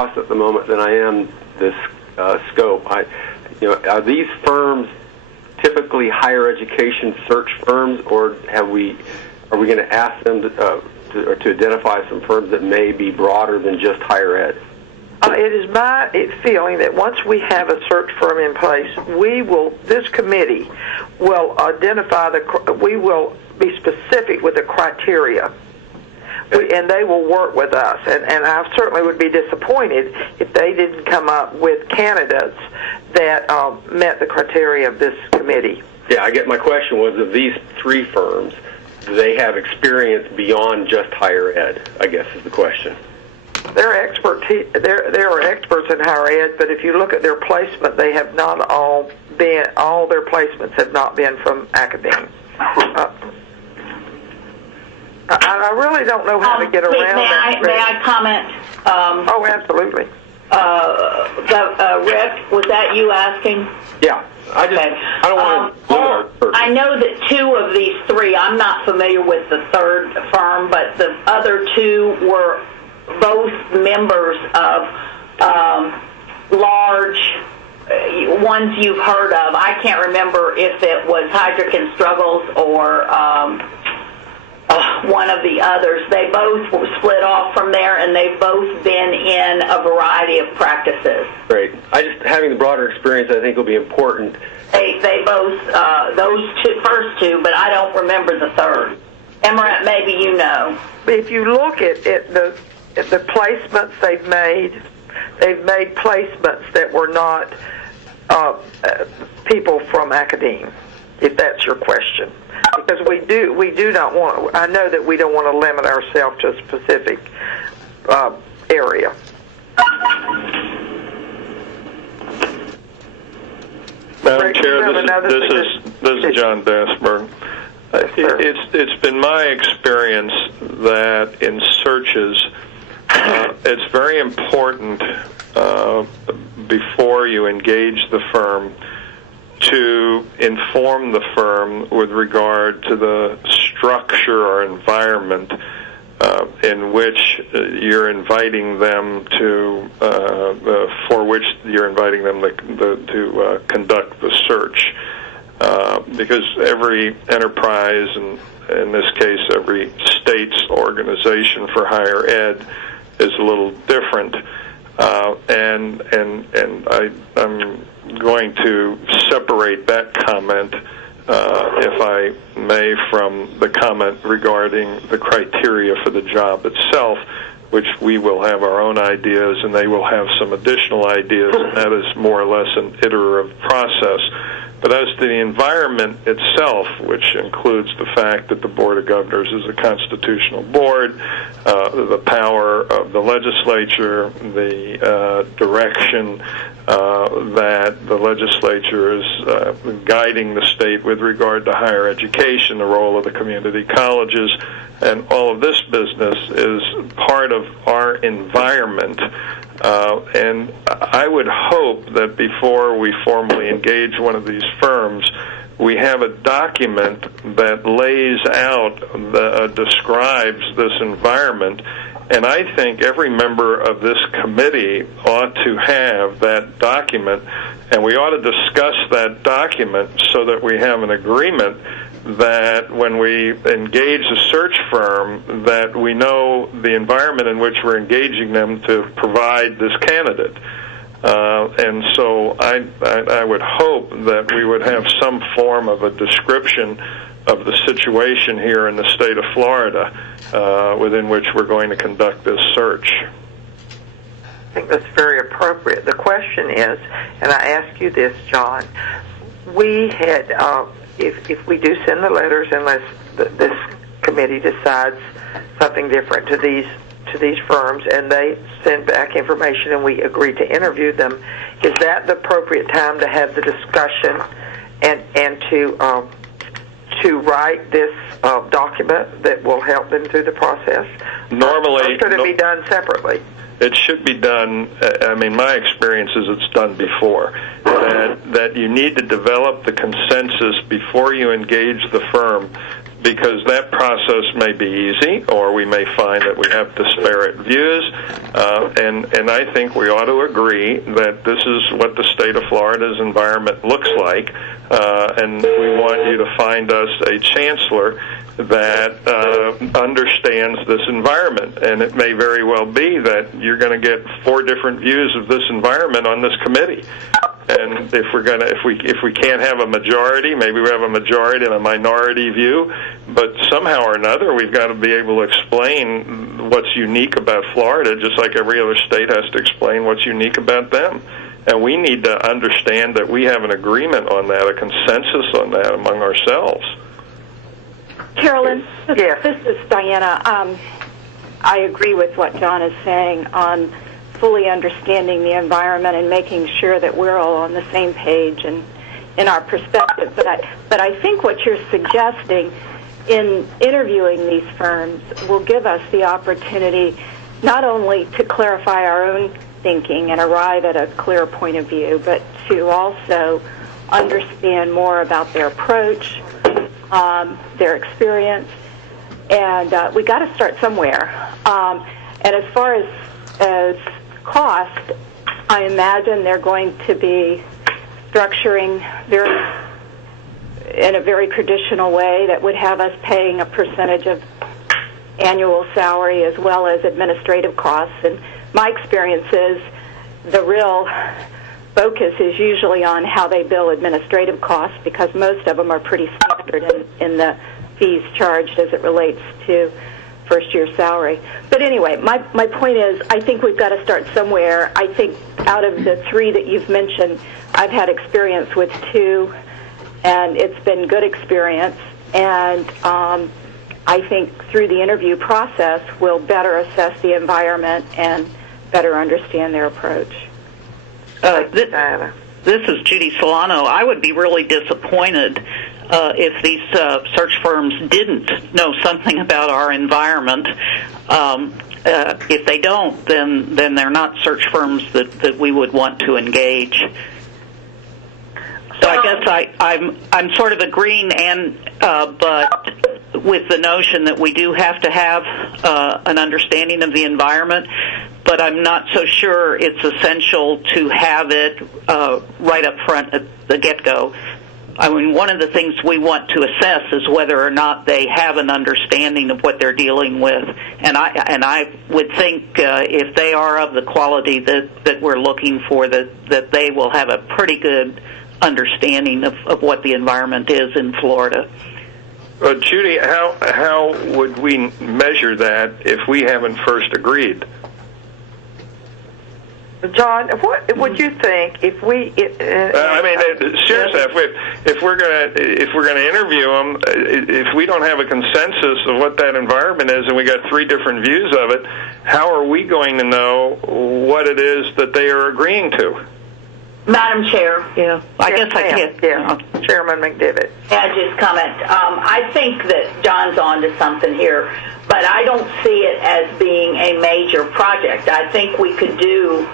cost at the moment than I am this scope. Are these firms typically higher education search firms, or are we going to ask them to identify some firms that may be broader than just higher ed? It is my feeling that once we have a search firm in place, this committee will identify we will be specific with the criteria, and they will work with us. And I certainly would be disappointed if they didn't come up with candidates that met the criteria of this committee. Yeah, I get my question was, of these three firms, do they have experience beyond just higher ed, I guess is the question. There are experts in higher ed, but if you look at their placement, they have not all their placements have not been from academia. I really don't know how to get around that. May I comment? Oh, absolutely. Rick, was that you asking? Yeah. I don't want to. I know that two of these three, I'm not familiar with the third firm, but the other two were both members of large ones you've heard of. I can't remember if it was Heidrick and Struggles or one of the others. They both were split off from there, and they've both been in a variety of practices. Great. Having the broader experience, I think, will be important. They both, those first two, but I don't remember the third. Emerald, maybe you know. If you look at the placements they've made placements that were not people from academia, if that's your question. Because we do not want. I know that we don't want to limit ourselves to a specific area. Madam Chair, this is John Dasberg. It's been my experience that in searches, it's very important before you engage the firm to inform the firm with regard to the structure or environment in which you're inviting them to, for which you're inviting them to conduct the search. Because every enterprise, and in this case every state's organization for higher ed, is a little different. And I'm going to separate that comment, if I may, from the comment regarding the criteria for the job itself, which we will have our own ideas and they will have some additional ideas, and that is more or less an iterative process. But as to the environment itself, which includes the fact that the Board of Governors is a constitutional board, the power of the legislature, the direction that the legislature is guiding the state with regard to higher education, the role of the community colleges, and all of this business is part of our environment. And I would hope that before we formally engage one of these firms, we have a document that lays out, describes this environment. And I think every member of this committee ought to have that document, and we ought to discuss that document so that we have an agreement that when we engage a search firm, that we know the environment in which we're engaging them to provide this candidate. And so I would hope that we would have some form of a description of the situation here in the state of Florida within which we're going to conduct this search. I think that's very appropriate. The question is, and I ask you this, John, we had, if we do send the letters, unless this committee decides something different to these firms, and they send back information and we agree to interview them, is that the appropriate time to have the discussion and to write this document that will help them through the process? Normally, or should it be done separately? It should be done. I mean, my experience is it's done before. That you need to develop the consensus before you engage the firm because that process may be easy, or we may find that we have disparate views, and I think we ought to agree that this is what the state of Florida's environment looks like, and we want you to find us a chancellor that understands this environment. And it may very well be that you're going to get 4 different views of this environment on this committee. And if we can't have a majority, maybe we have a majority and a minority view, but somehow or another we've got to be able to explain what's unique about Florida, just like every other state has to explain what's unique about them. And we need to understand that we have an agreement on that, a consensus on that among ourselves. Carolyn, Yes. This is Diana. I agree with what John is saying on fully understanding the environment and making sure that we're all on the same page and in our perspective. But I think what you're suggesting in interviewing these firms will give us the opportunity not only to clarify our own thinking and arrive at a clear point of view, but to also understand more about their approach, their experience, and we got to start somewhere. And as far as cost, I imagine they're going to be structuring in a very traditional way that would have us paying a percentage of annual salary as well as administrative costs. And my experience is the real focus is usually on how they bill administrative costs, because most of them are pretty standard in the fees charged as it relates to first-year salary. But anyway, my point is I think we've got to start somewhere. I think out of the 3 that you've mentioned, I've had experience with 2, and it's been good experience. And I think through the interview process, we'll better assess the environment and better understand their approach. This is Judy Solano. I would be really disappointed if these search firms didn't know something about our environment. If they don't, then they're not search firms that we would want to engage. So I guess I'm sort of agreeing, but with the notion that we do have to have an understanding of the environment. But I'm not so sure it's essential to have it right up front at the get-go. I mean, one of the things we want to assess is whether or not they have an understanding of what they're dealing with. And I would think if they are of the quality that we're looking for, that they will have a pretty good understanding of what the environment is in Florida. Judy, how would we measure that if we haven't first agreed? John, what would you think if we? Seriously, if we're gonna interview them, if we don't have a consensus of what that environment is, and we got 3 different views of it, how are we going to know what it is that they are agreeing to? Madam Chair. Yeah, I guess I can. Yeah, Chairman McDivitt. I just comment. I think that John's on to something here, but I don't see it as being a major project. I think we could do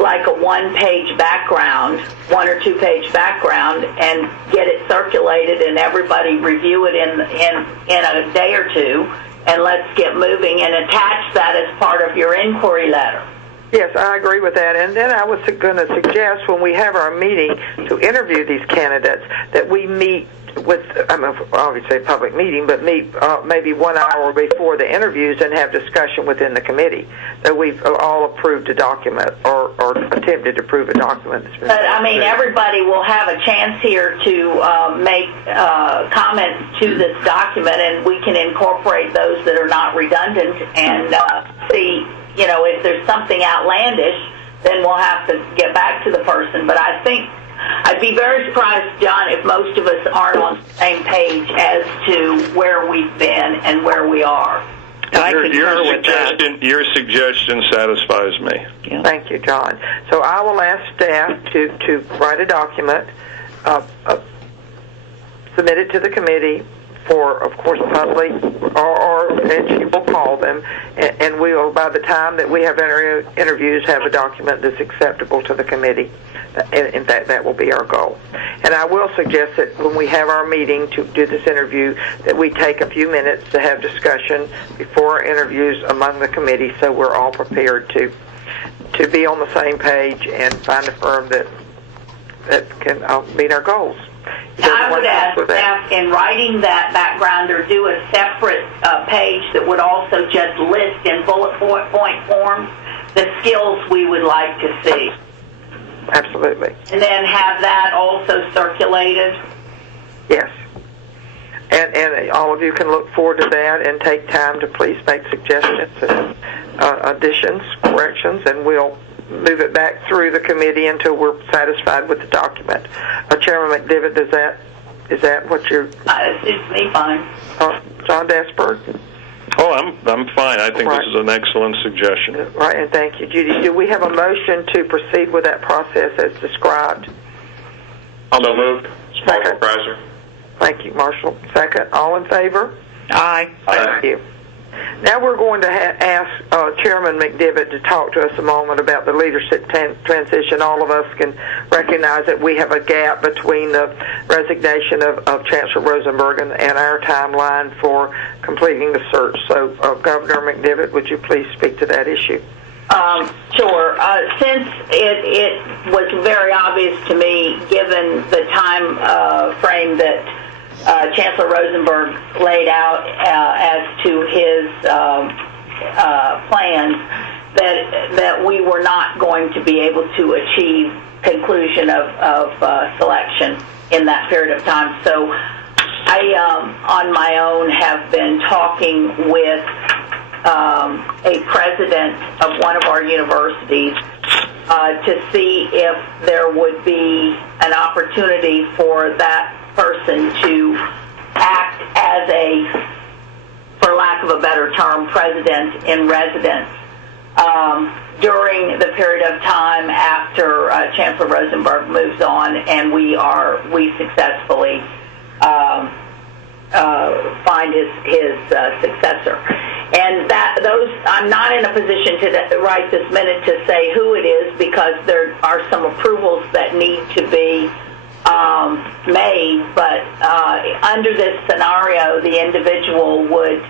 like a 1-page background, 1 or 2-page background, and get it circulated and everybody review it in a day or 2, and let's get moving and attach that as part of your inquiry letter. Yes, I agree with that. And then I was going to suggest when we have our meeting to interview these candidates that we meet with, obviously a public meeting, but meet maybe 1 hour before the interviews and have discussion within the committee that we've all approved a document or attempted to approve a document. But, I mean, everybody will have a chance here to make comments to this document, and we can incorporate those that are not redundant and see, if there's something outlandish, then we'll have to get back to the person. But I think I'd be very surprised, John, if most of us aren't on the same page as to where we've been and where we are. Your suggestion satisfies me. Yeah. Thank you, John. So I will ask staff to write a document, submit it to the committee, for, of course, public, and she will call them, and we will, by the time that we have interviews, have a document that's acceptable to the committee. In fact, that will be our goal. And I will suggest that when we have our meeting to do this interview, that we take a few minutes to have discussion before our interviews among the committee, so we're all prepared to be on the same page and find a firm that can meet our goals. I would ask staff in writing that background or do a separate page that would also just list in bullet point forms the skills we would like to see. Absolutely. And then have that also circulated. Yes. And all of you can look forward to that and take time to please make suggestions and additions, corrections, and we'll move it back through the committee until we're satisfied with the document. Chairman McDivitt, is that what you're... It suits me fine. John Dasberg? Oh, I'm fine. I think this is an excellent suggestion. Right, and thank you, Judy. Do we have a motion to proceed with that process as described? So moved. Marshall Kreiser. Thank you, Marshall. Second. All in favor? Aye. Thank you. Now we're going to ask Chairman McDivitt to talk to us a moment about the leadership transition. All of us can recognize that we have a gap between the resignation of Chancellor Rosenberg and our timeline for completing the search. So, Governor McDivitt, would you please speak to that issue? Sure. Since it was very obvious to me, given the time frame that Chancellor Rosenberg laid out as to his plans, that we were not going to be able to achieve conclusion of selection in that period of time. So I, on my own, have been talking with a president of one of our universities to see if there would be an opportunity for that person to act as a, for lack of a better term, president in residence during the period of time after Chancellor Rosenberg moves on, and we successfully find his successor. And I'm not in a position to right this minute to say who it is, because there are some approvals that need to be made, but under this scenario, the individual would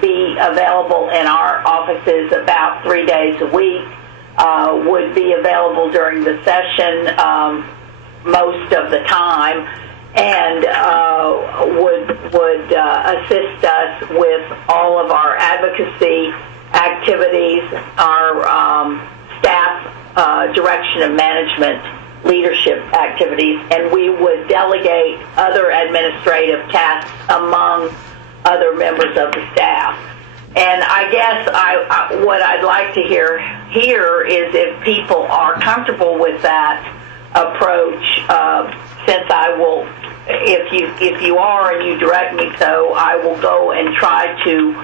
be available in our offices about 3 days a week, would be available during the session most of the time, and would assist us with all of our advocacy activities, our staff direction of management leadership activities, and we would delegate other administrative tasks among other members of the staff. And I guess what I'd like to hear here is if people are comfortable with that approach, since I will, if you are and you direct me so, I will go and try to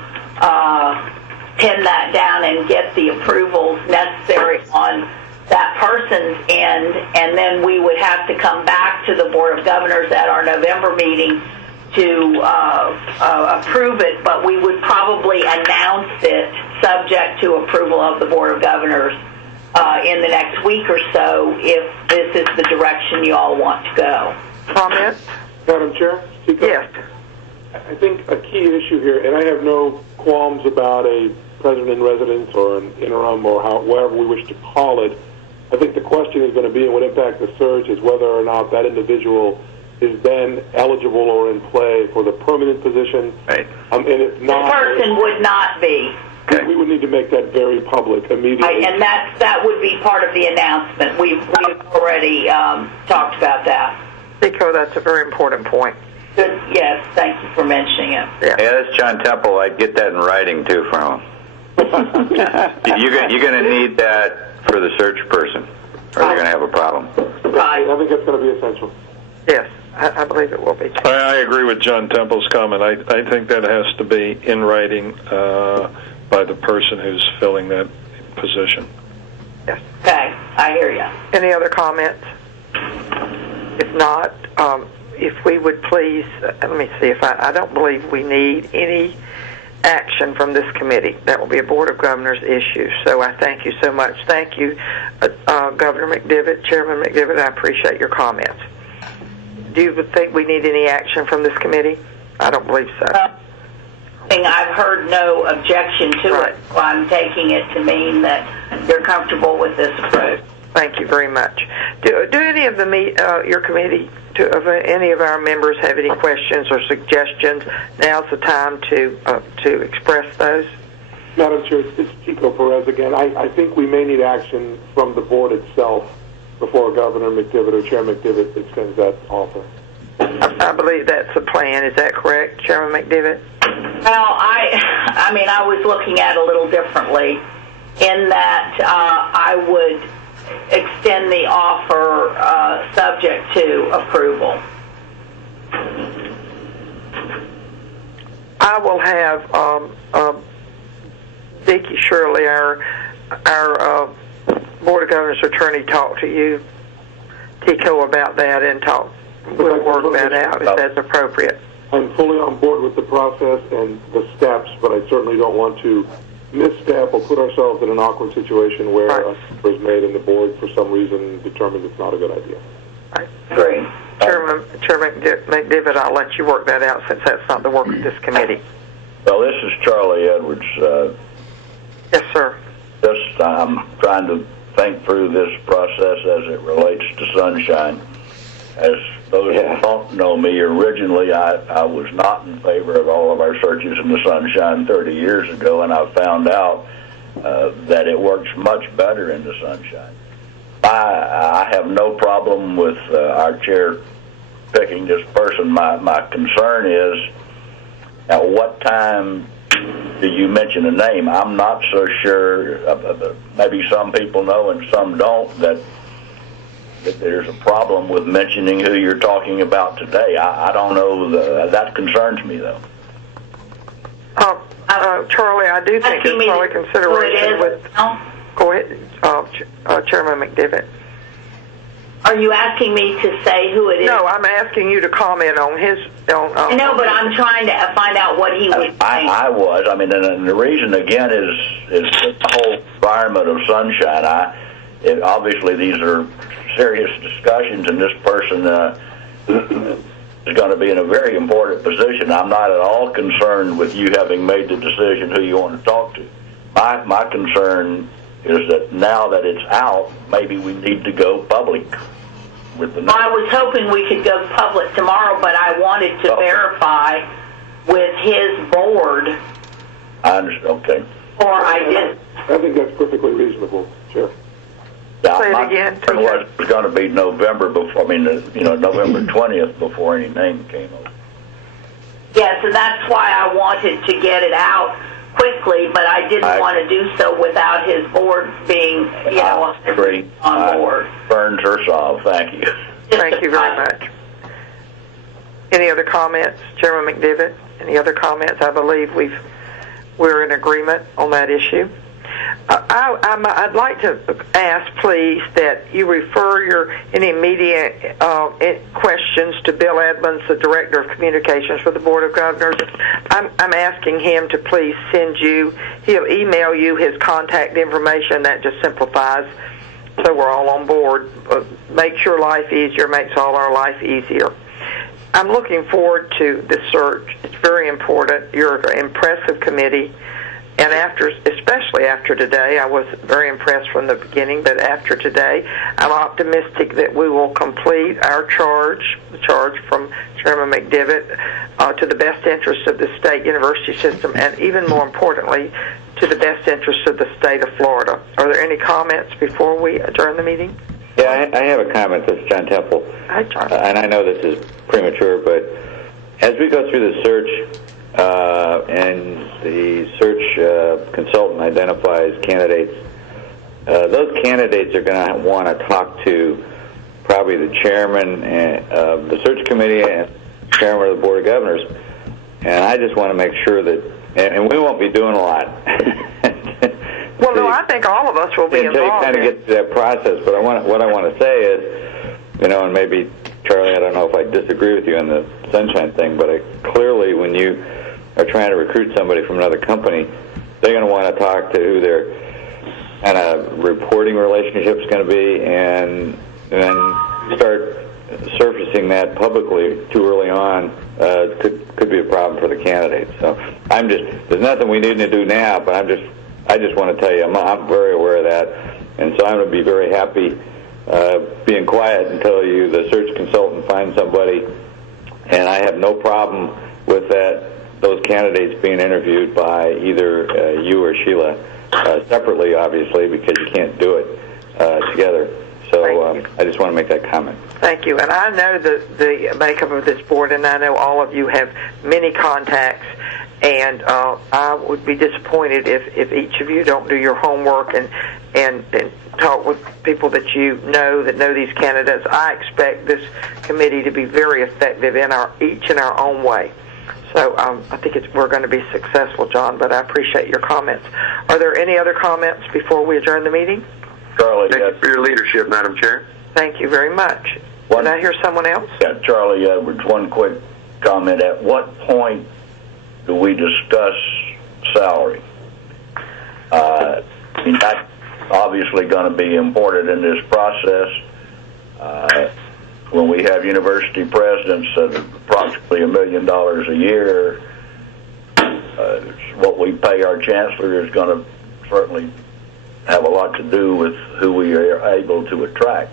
pin that down and get the approvals necessary on that person's end, and then we would have to come back to the Board of Governors at our November meeting to approve it, but we would probably announce it subject to approval of the Board of Governors in the next week or so, if this is the direction you all want to go. Comment? Madam Chair? Yes. I think a key issue here, and I have no qualms about a president in residence or an interim or whatever we wish to call it. I think the question is going to be, and what impact the search is, whether or not that individual is then eligible or in play for the permanent position. Right. And if not, The person would not be. Okay. We would need to make that very public immediately. Right, and that would be part of the announcement. We've already talked about that. Nico, that's a very important point. Good. Yes, thank you for mentioning it. Yeah. Yeah, that's John Temple. I'd get that in writing, too, from him. You're going to need that for the search person, or they're going to have a problem. Right. I think that's going to be essential. Yes, I believe it will be. I agree with John Temple's comment. I think that has to be in writing by the person who's filling that position. Yes. Okay, I hear you. Any other comments? If not, if we would please, let me see if I don't believe we need any action from this committee. That will be a Board of Governors issue. So I thank you so much. Thank you, Governor McDivitt, Chairman McDivitt. I appreciate your comments. Do you think we need any action from this committee? I don't believe so. I've heard no objection to it, so I'm taking it to mean that you're comfortable with this approach. Thank you very much. Do any of your committee, any of our members have any questions or suggestions? Now's the time to express those. Madam Chair, it's Chico Perez again. I think we may need action from the board itself before Governor McDivitt or Chair McDivitt extends that offer. I believe that's the plan. Is that correct, Chairman McDivitt? Well, I mean, I was looking at it a little differently in that I would extend the offer subject to approval. I will have Vicki Shirley, our Board of Governors attorney, talk to you, Tico, about that and talk. We'll work that out if that's appropriate. I'm fully on board with the process and the steps, but I certainly don't want to misstep or put ourselves in an awkward situation where a step is made and the board, for some reason, determines it's not a good idea. I agree. Chairman McDivitt, I'll let you work that out since that's not the work of this committee. Well, this is Charlie Edwards. Yes, sir. I'm trying to think through this process as it relates to Sunshine. As those who don't know me, originally I was not in favor of all of our searches in the Sunshine 30 years ago, and I found out that it works much better in the Sunshine. I have no problem with our chair picking this person. My concern is, at what time do you mention a name? I'm not so sure. Maybe some people know and some don't that there's a problem with mentioning who you're talking about today. I don't know. That concerns me, though. Charlie, I do think there's probably consideration with... Go ahead, Chairman McDivitt. Are you asking me to say who it is? No, I'm asking you to comment on his... I know, but I'm trying to find out what he would think. I was. I mean, and the reason, again, is the whole environment of Sunshine. Obviously, these are serious discussions, and this person is going to be in a very important position. I'm not at all concerned with you having made the decision who you want to talk to. My concern is that now that it's out, maybe we need to go public with the name. I was hoping we could go public tomorrow, but I wanted to verify with his board. I understand. Okay. Or I didn't. I think that's perfectly reasonable, Chair. Yeah, say it again. It was going to be November before. I mean, November 20th before any name came up. Yes, and that's why I wanted to get it out quickly, but I didn't want to do so without his board being, on board. Burns are solved. Thank you. Thank you very much. Any other comments, Chairman McDivitt? Any other comments? I believe we're in agreement on that issue. I'd like to ask, please, that you refer any immediate questions to Bill Edmonds, the Director of Communications for the Board of Governors. I'm asking him to please he'll email you his contact information. That just simplifies, so we're all on board. Makes your life easier, makes all our life easier. I'm looking forward to this search. It's very important. You're an impressive committee. And especially after today, I was very impressed from the beginning, but after today, I'm optimistic that we will complete our the charge from Chairman McDivitt, to the best interest of the state university system, and even more importantly, to the best interest of the state of Florida. Are there any comments before we adjourn the meeting? Yeah, I have a comment. This is John Temple. Hi, John. And I know this is premature, but as we go through the search, and the search consultant identifies candidates, those candidates are going to want to talk to probably the chairman of the search committee and chairman of the Board of Governors. And I just want to make sure that, and we won't be doing a lot. Well, no, I think all of us will be until involved. Until you kind of get to that process. But what I want to say is, and maybe Charlie, I don't know if I disagree with you on the sunshine thing, but clearly when you are trying to recruit somebody from another company, they're going to want to talk to who their kind of reporting relationship is going to be, and then start surfacing that publicly too early on could be a problem for the candidates. So there's nothing we need to do now, but I just want to tell you I'm very aware of that, and so I'm going to be very happy being quiet until the search consultant finds somebody, and I have no problem with those candidates being interviewed by either you or Sheila separately, obviously, because you can't do it together. So I just want to make that comment. Thank you. And I know the makeup of this board, and I know all of you have many contacts, and I would be disappointed if each of you don't do your homework and talk with people that know these candidates. I expect this committee to be very effective each in our own way. So I think we're going to be successful, John, but I appreciate your comments. Are there any other comments before we adjourn the meeting? Charlie, thank you for your leadership, Madam Chair. Thank you very much. Did I hear someone else? Yeah, Charlie Edwards, one quick comment. At what point do we discuss salary? That's obviously going to be important in this process. When we have university presidents at approximately $1 million a year, what we pay our chancellor is going to certainly have a lot to do with who we are able to attract.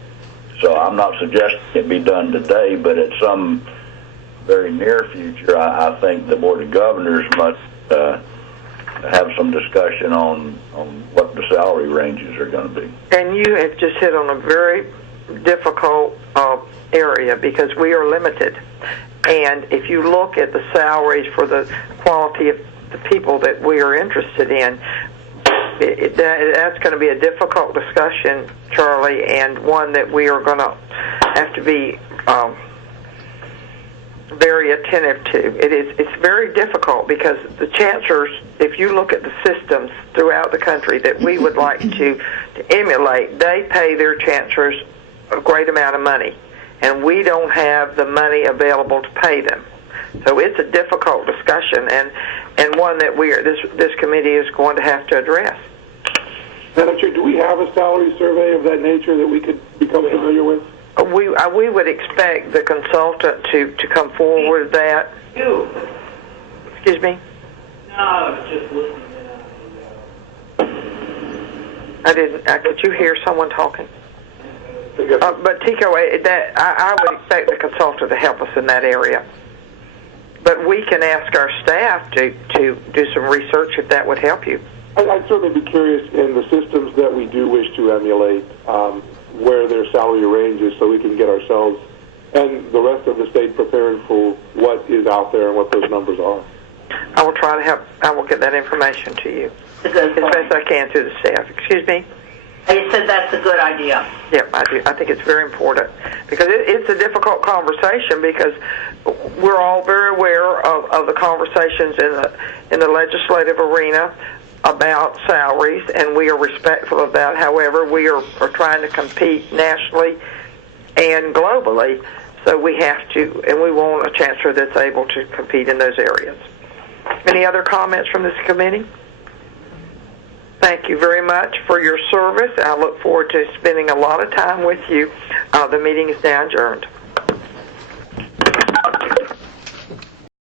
So I'm not suggesting it be done today, but at some very near future, I think the Board of Governors must have some discussion on what the salary ranges are going to be. And you have just hit on a very difficult area, because we are limited. And if you look at the salaries for the quality of the people that we are interested in, that's going to be a difficult discussion, Charlie, and one that we are going to have to be very attentive to. It's very difficult, because the chancellors, if you look at the systems throughout the country that we would like to emulate, they pay their chancellors a great amount of money, and we don't have the money available to pay them. So it's a difficult discussion, and one that this committee is going to have to address. Madam Chair, do we have a salary survey of that nature that we could become familiar with? We would expect the consultant to come forward with that. Excuse me? No, I was just listening. Could you hear someone talking? But Tico, I would expect the consultant to help us in that area. But we can ask our staff to do some research if that would help you. I'd certainly be curious in the systems that we do wish to emulate, where their salary range is, so we can get ourselves and the rest of the state prepared for what is out there and what those numbers are. I will try to help. I will get that information to you as best I can through the staff. Excuse me? You said that's a good idea. Yeah, I do. I think it's very important, because it's a difficult conversation, because we're all very aware of the conversations in the legislative arena about salaries, and we are respectful of that. However, we are trying to compete nationally and globally, so we have to, and we want a chancellor that's able to compete in those areas. Any other comments from this committee? Thank you very much for your service. I look forward to spending a lot of time with you. The meeting is now adjourned.